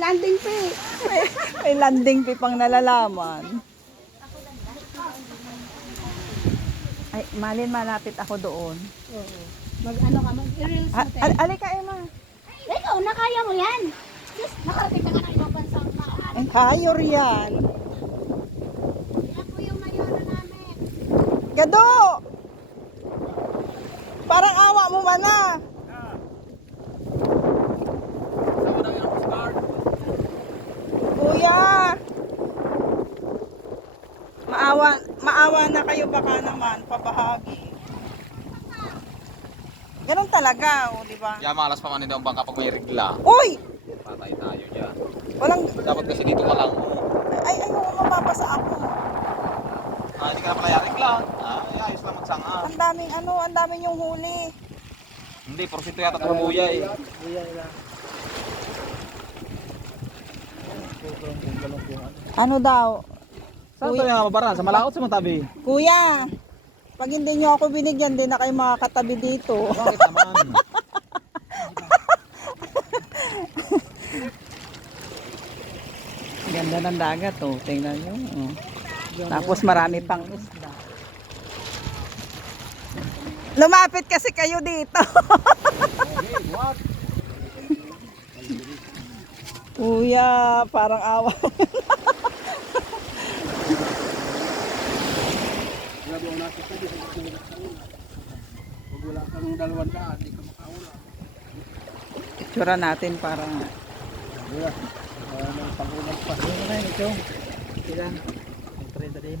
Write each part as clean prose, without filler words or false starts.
landing fee. May landing fee pang nalalaman. Ay, Malin, malapit ako doon. Oo. Mag-ano ka, mag-reels mo tayo. Alika, Emma. Ikaw, nakaya mo yan. Just, nakarating ka ng ibang bansang maan. Ay, hayor yan. Yan po yung mayroon namin. Gado! Parang awa mo man na. Kuya! Maawa na kayo baka naman, pabahagi. Ganun talaga, o, di ba? Kaya malas pa man ang bangka pag may regla. Uy! Patay tayo dyan. Walang, Dapat kasi dito ka lang. ay, mapapasa ako. Hindi ka na pala regla. Ayos lang magsanga. Ang daming yung huli. Hindi, porosito yata puro buya eh. Ano daw? Saan ito yung mabaran? Sa Malaot sa Matabi? Kuya, pag hindi nyo ako binigyan, di na kayo makakatabi dito. Bakit naman? Ganda ng dagat, oh. Tingnan nyo. Oh. Tapos marami pang isda. Lumapit kasi kayo dito. What? Kuya, parang awa. Pag wala kang 200, di ka makaula. Itsura natin para Yeah. Nang pangunan pa. Ano na ito? Ilan? 30 din.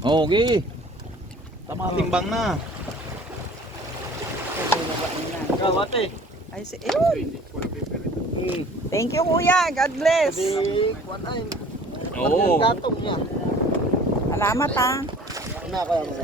Okay. Tama timbang na. Kawate. ay si Thank you, kuya. God bless. Kuan ay. Oo. Gatong niya. Salamat, ha. Na kaya mo.